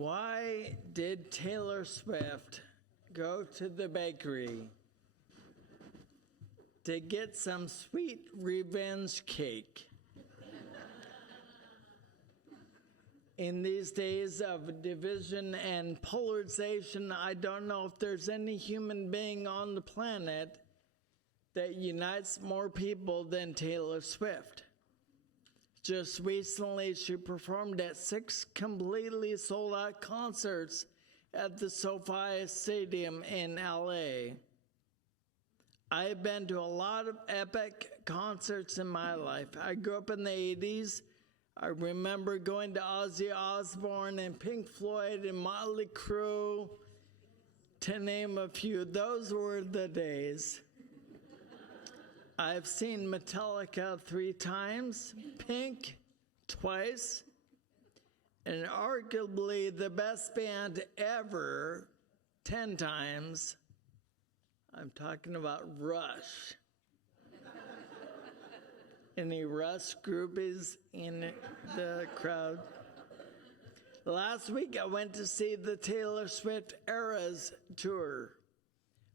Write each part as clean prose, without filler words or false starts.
Why did Taylor Swift go to the bakery to get some sweet revenge cake? In these days of division and polarization, I don't know if there's any human being on the planet that unites more people than Taylor Swift. Just recently, she performed at 6 completely sold-out concerts at the SoFi Stadium in LA. I've been to a lot of epic concerts in my life. I grew up in the 80s. I remember going to Ozzy Osbourne and Pink Floyd and Motley Crue, to name a few. Those were the days. I've seen Metallica 3 times, Pink twice, and arguably the best band ever 10 times. I'm talking about Rush. Any Rush groupies in the crowd? Last week I went to see the Taylor Swift Eras tour.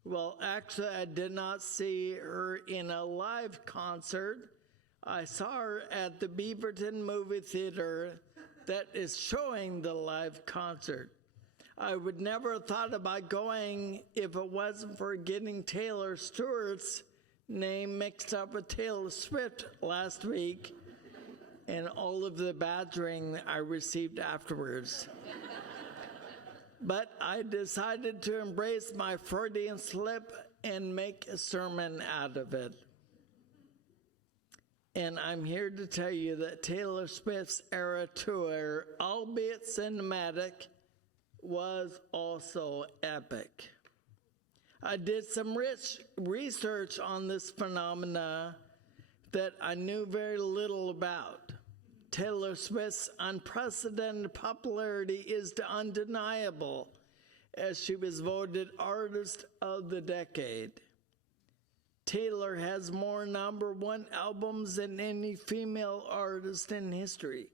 Well, actually, I did not see her in a live concert. I saw her at the Beaverton movie theater that is showing the live concert. I would never have thought about going if it wasn't for getting Taylor Stewart's name mixed up with Taylor Swift last week and all of the badgering I received afterwards. But I decided to embrace my Freudian slip and make a sermon out of it. And I'm here to tell you that Taylor Swift's Era Tour, albeit cinematic, was also epic. I did some rich research on this phenomena that I knew very little about. Taylor Swift's unprecedented popularity is undeniable, as she was voted Artist of the Decade. Taylor has more #1 albums than any female artist in history,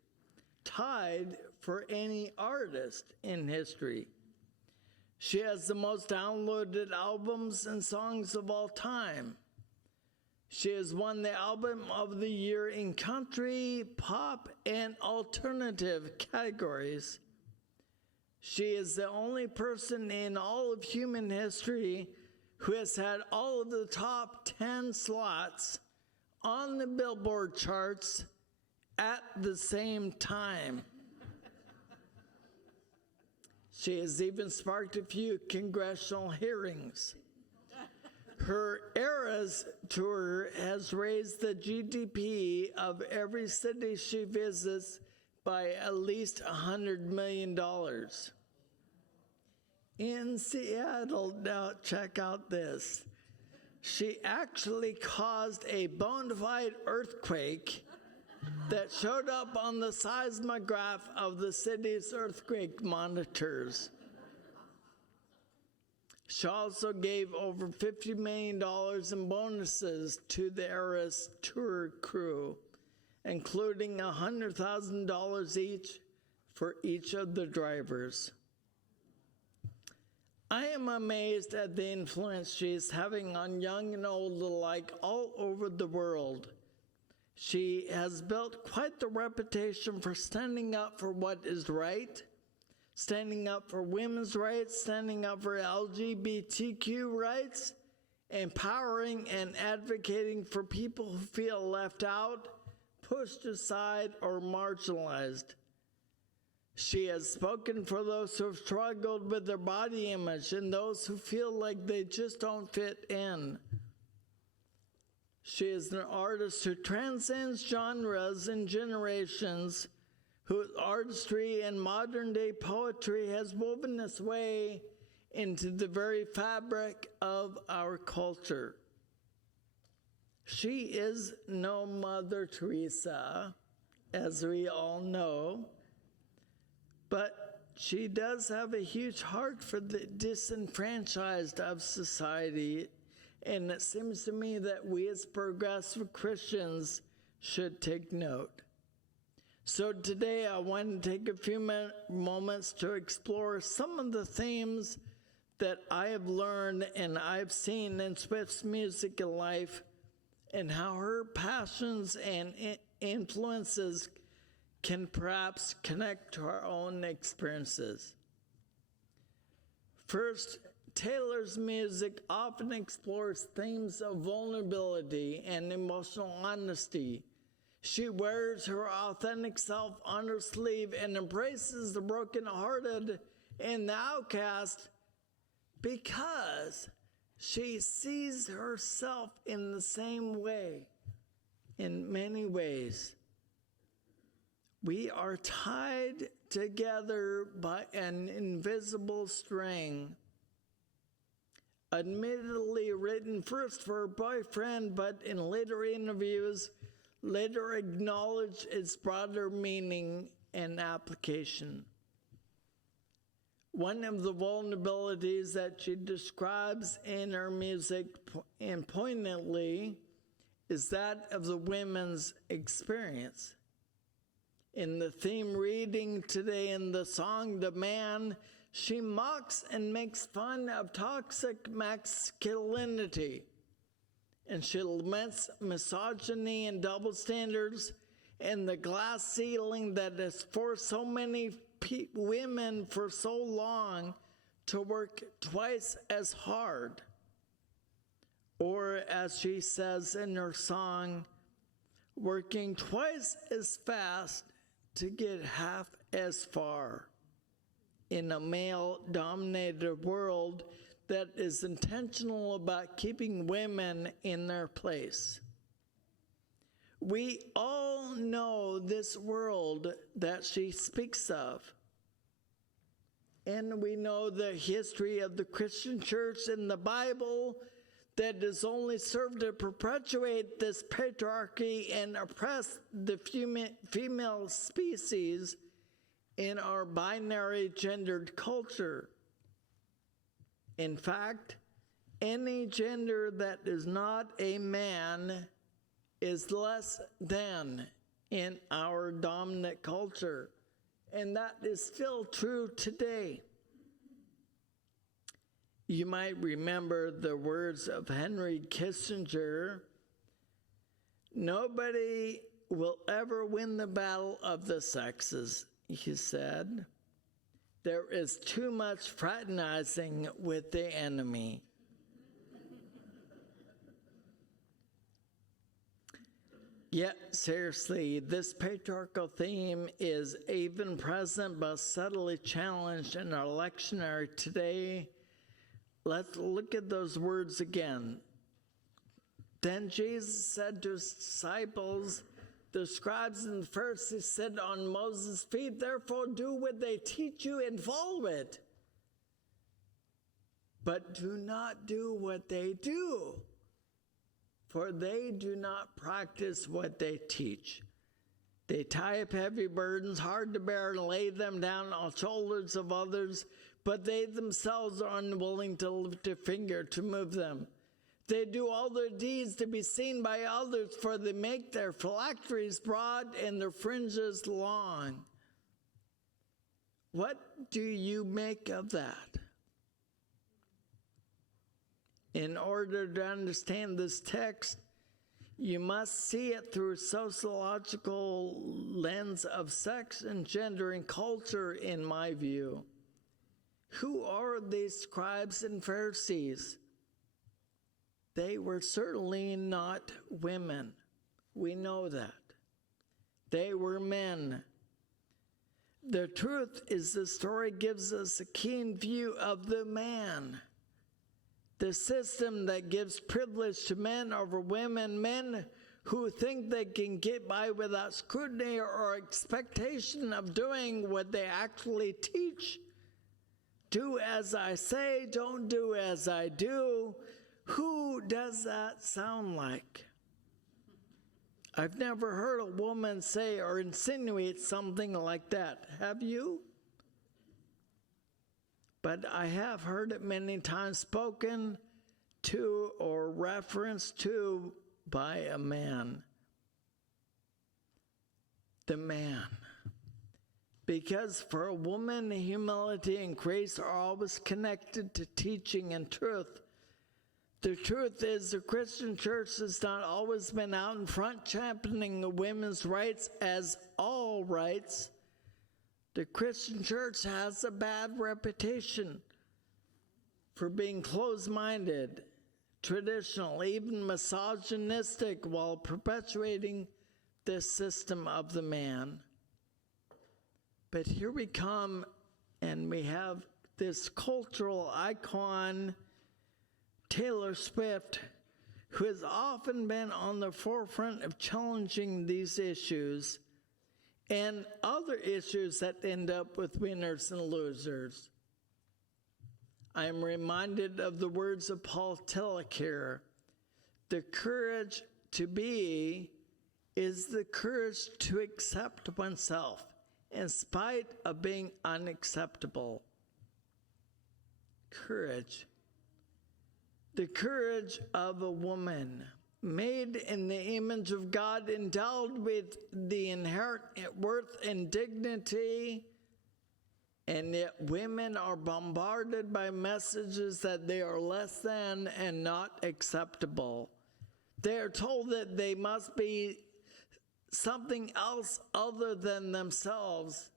tied for any artist in history. She has the most downloaded albums and songs of all time. She has won the Album of the Year in country, pop, and alternative categories. She is the only person in all of human history who has had all of the top 10 slots on the Billboard charts at the same time. She has even sparked a few congressional hearings. Her Eras tour has raised the GDP of every city she visits by at least $100 million. In Seattle, now check out this, she actually caused a bona fide earthquake that showed up on the seismograph of the city's earthquake monitors. She also gave over $50 million in bonuses to the Eras tour crew, including $100,000 each for each of the drivers. I am amazed at the influence she is having on young and old alike all over the world. She has built quite the reputation for standing up for what is right, standing up for women's rights, standing up for LGBTQ rights, empowering and advocating for people who feel left out, pushed aside, or marginalized. She has spoken for those who have struggled with their body image and those who feel like they just don't fit in. She is an artist who transcends genres and generations, whose artistry and modern-day poetry has woven its way into the very fabric of our culture. She is no Mother Teresa, as we all know, but she does have a huge heart for the disenfranchised of society, and it seems to me that we as progressive Christians should take note. So today I want to take a few moments to explore some of the themes that I have learned and I've seen in Swift's music and life, and how her passions and influences can perhaps connect to our own experiences. First, Taylor's music often explores themes of vulnerability and emotional honesty. She wears her authentic self on her sleeve and embraces the brokenhearted and the outcast because she sees herself in the same way, in many ways. We are tied together by an invisible string, admittedly written first for her boyfriend, but in later interviews, later acknowledged its broader meaning and application. One of the vulnerabilities that she describes in her music, and poignantly, is that of the women's experience. In the theme reading today in the song, The Man, she mocks and makes fun of toxic masculinity, and she laments misogyny and double standards and the glass ceiling that has forced so many women for so long to work twice as hard. Or, as she says in her song, working twice as fast to get half as far in a male-dominated world that is intentional about keeping women in their place. We all know this world that she speaks of. And we know the history of the Christian church in the Bible that has only served to perpetuate this patriarchy and oppress the female species in our binary gendered culture. In fact, any gender that is not a man is less than in our dominant culture. And that is still true today. You might remember the words of Henry Kissinger, "Nobody will ever win the battle of the sexes," he said. "There is too much fraternizing with the enemy." Yet, seriously, this patriarchal theme is even present but subtly challenged in our lectionary today. Let's look at those words again. Then Jesus said to his disciples, "The scribes and the Pharisees sit on Moses' feet, therefore do what they teach you and follow it. But do not do what they do, for they do not practice what they teach. They tie up heavy burdens, hard to bear, and lay them down on shoulders of others, but they themselves are unwilling to lift a finger to move them. They do all their deeds to be seen by others, for they make their phylacteries broad and their fringes long." What do you make of that? In order to understand this text, you must see it through a sociological lens of sex and gender and culture, in my view. Who are these scribes and Pharisees? They were certainly not women. We know that. They were men. The truth is, the story gives us a keen view of the man. The system that gives privilege to men over women, men who think they can get by without scrutiny or expectation of doing what they actually teach. Do as I say, don't do as I do. Who does that sound like? I've never heard a woman say or insinuate something like that. Have you? But I have heard it many times spoken to or referenced to by a man. the man. Because for a woman, humility and grace are always connected to teaching and truth. The truth is the Christian church has not always been out in front championing women's rights as all rights. The Christian church has a bad reputation for being closed-minded, traditional, even misogynistic, while perpetuating this system of the man. But here we come, and we have this cultural icon, Taylor Swift, who has often been on the forefront of challenging these issues and other issues that end up with winners and losers. I am reminded of the words of Paul Tillich here. The courage to be is the courage to accept oneself in spite of being unacceptable. Courage. The courage of a woman made in the image of God, endowed with the inherent worth and dignity, and yet women are bombarded by messages that they are less than and not acceptable. They are told that they must be something else other than themselves,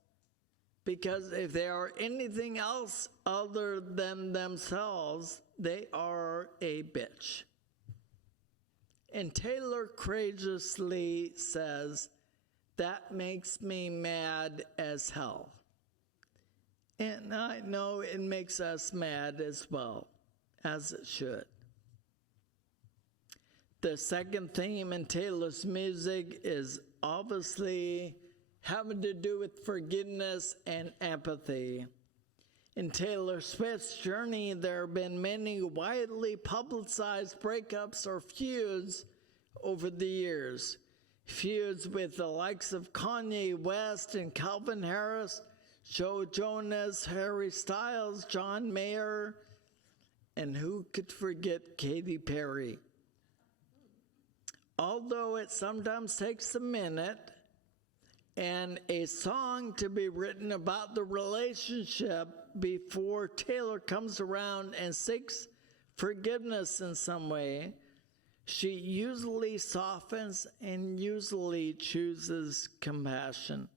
because if they are anything else other than themselves, they are a bitch. And Taylor courageously says, that makes me mad as hell. And I know it makes us mad as well, as it should. The second theme in Taylor's music is obviously having to do with forgiveness and empathy. In Taylor Swift's journey, there have been many widely publicized breakups or feuds over the years. Feuds with the likes of Kanye West and Calvin Harris, Joe Jonas, Harry Styles, John Mayer, and who could forget Katy Perry? Although it sometimes takes a minute and a song to be written about the relationship before Taylor comes around and seeks forgiveness in some way, she usually softens and usually chooses compassion.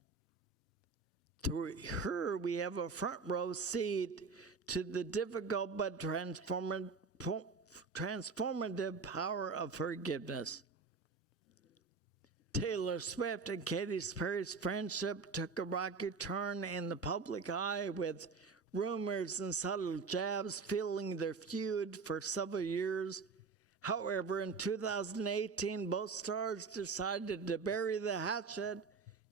Through her, we have a front row seat to the difficult but transformative power of forgiveness. Taylor Swift and Katy Perry's friendship took a rocky turn in the public eye, with rumors and subtle jabs fueling their feud for several years. However, in 2018, both stars decided to bury the hatchet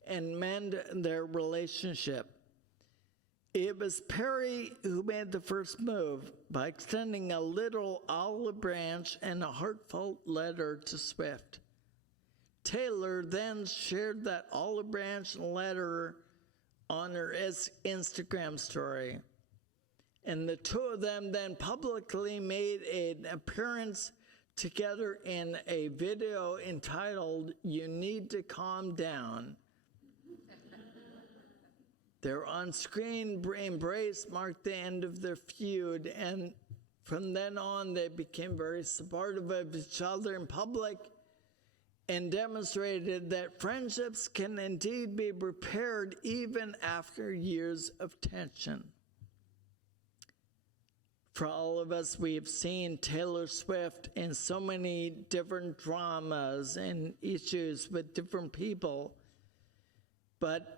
and mend their relationship. It was Perry who made the first move by extending a little olive branch and a heartfelt letter to Swift. Taylor then shared that olive branch and letter on her Instagram story. And the two of them then publicly made an appearance together in a video entitled, "You Need to Calm Down." Their on-screen embrace marked the end of their feud, and from then on they became very supportive of each other in public and demonstrated that friendships can indeed be repaired even after years of tension. For all of us, we have seen Taylor Swift in so many different dramas and issues with different people, but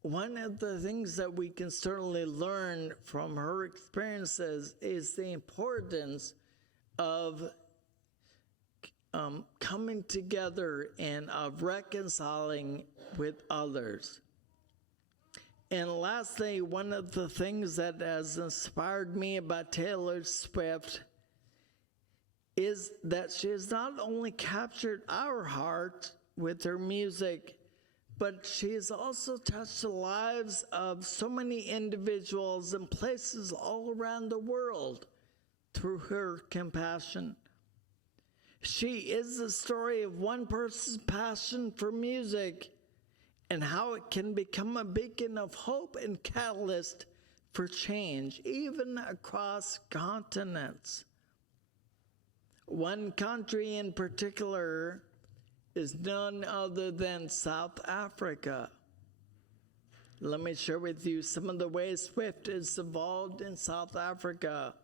one of the things that we can certainly learn from her experiences is the importance of coming together and of reconciling with others. And lastly, one of the things that has inspired me about Taylor Swift is that she has not only captured our heart with her music, but she has also touched the lives of so many individuals and places all around the world through her compassion. She is the story of one person's passion for music and how it can become a beacon of hope and catalyst for change, even across continents. One country in particular is none other than South Africa. Let me share with you some of the ways Swift is involved in South Africa.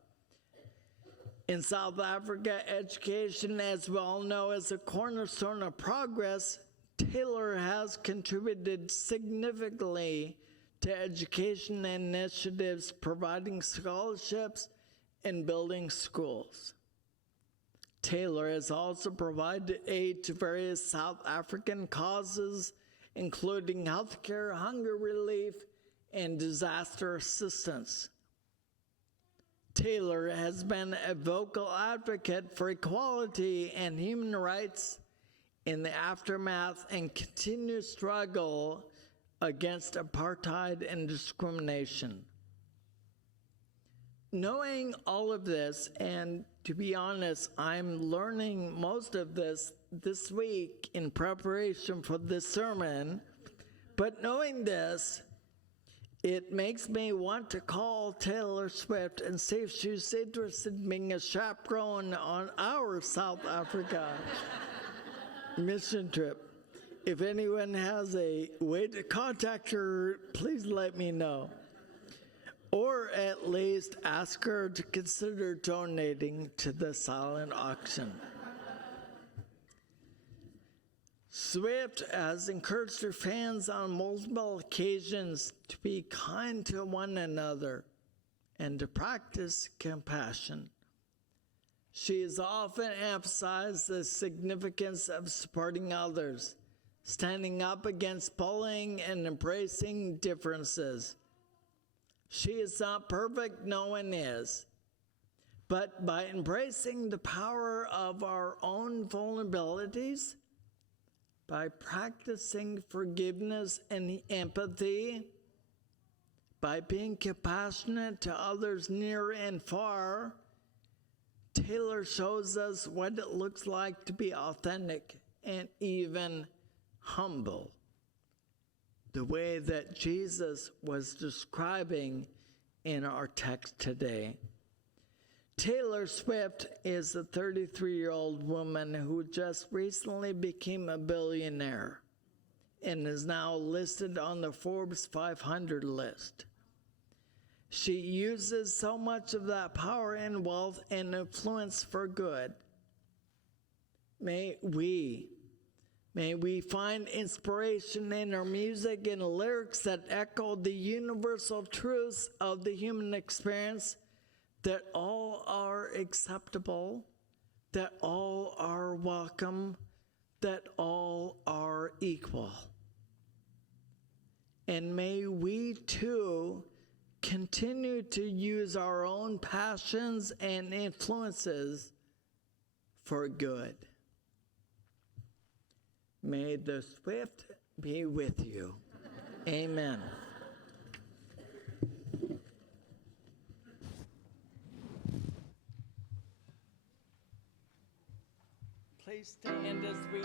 In South Africa, education, as we all know, is a cornerstone of progress. Taylor has contributed significantly to education initiatives, providing scholarships and building schools. Taylor has also provided aid to various South African causes, including healthcare, hunger relief, and disaster assistance. Taylor has been a vocal advocate for equality and human rights in the aftermath and continued struggle against apartheid and discrimination. Knowing all of this, and to be honest, I'm learning most of this week in preparation for this sermon, but knowing this, it makes me want to call Taylor Swift and see if she's interested in being a chaperone on our South Africa mission trip. If anyone has a way to contact her, please let me know. Or at least ask her to consider donating to the silent auction. Swift has encouraged her fans on multiple occasions to be kind to one another and to practice compassion. She has often emphasized the significance of supporting others, standing up against bullying, and embracing differences. She is not perfect, no one is. But by embracing the power of our own vulnerabilities, by practicing forgiveness and empathy, by being compassionate to others near and far, Taylor shows us what it looks like to be authentic and even humble, the way that Jesus was describing in our text today. Taylor Swift is a 33-year-old woman who just recently became a billionaire and is now listed on the Forbes 500 list. She uses so much of that power and wealth and influence for good. May we find inspiration in her music and lyrics that echo the universal truths of the human experience, that all are acceptable, that all are welcome, that all are equal. And may we too continue to use our own passions and influences for good. May the Swift be with you. Amen. Please stand as we